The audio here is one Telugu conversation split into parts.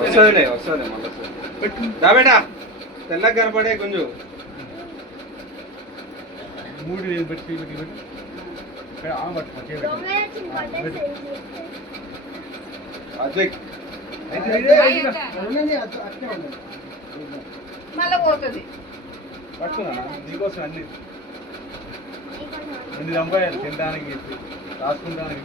వస్తుందిలే వస్తుంది మళ్ళీ దాబేటా తెల్లగా కనపడే కొంచెం 3 లేదు పెట్టి మళ్ళా పోతుంది పట్టుకున్నా నీకోసం అన్ని చంపాయాలి తినడానికి రాసుకుంటానికి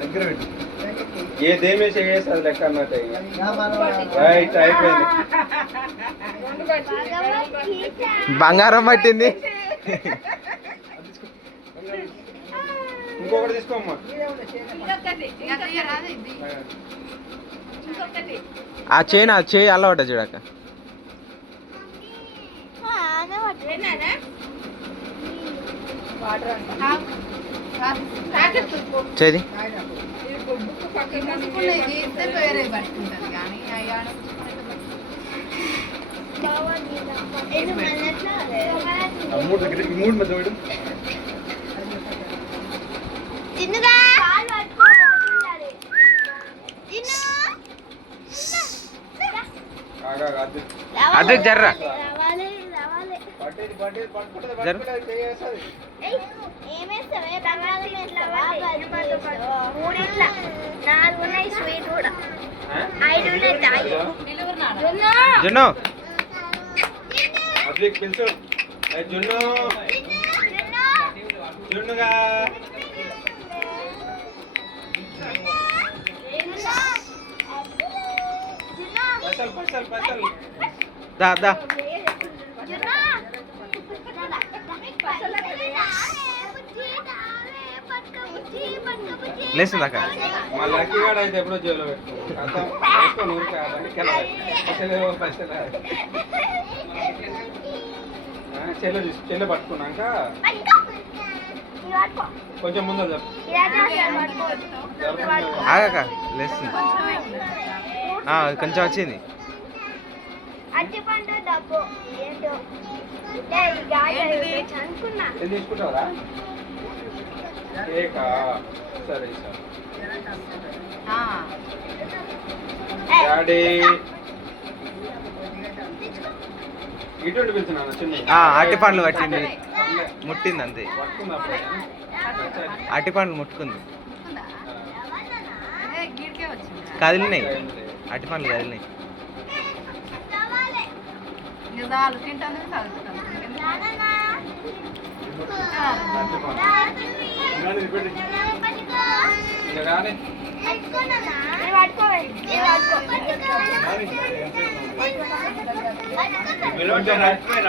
దగ్గర పెట్టి ఏదేమి చేసేది లెక్క అన్నట్టు రైట్ అయిపోయింది బంగారం పట్టింది. ఇంకొకటి తీసుకోమ్మా ఆ చేయి అలవాట చూడక చేది మూడు మధ్య మేడం అదే జర్రా జున్ను పిలుచు జున్ను జున్నుగా పసలు దా దా లేచిందాక మా లక్కీ గాడు అయితే ఎప్పుడో జైల్లో పెట్టుకోని ఊరికే చెల్లె పట్టుకున్నాక కొంచెం ముందు చెప్పు ఆగాక లేస్తుంది కొంచెం వచ్చింది. తీసుకుంటావరా కేకా సరే డాడీ ఇటువంటి పిలిచిన చిన్న అట్టి పండ్లు పట్టింది ముట్టింది అంతే. పట్టుకుంది అప్పుడే అట్టి పండ్లు ముట్టుకుంది కదిలినాయి అట్టి పండ్లు కదిలినాయి.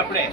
అప్పుడే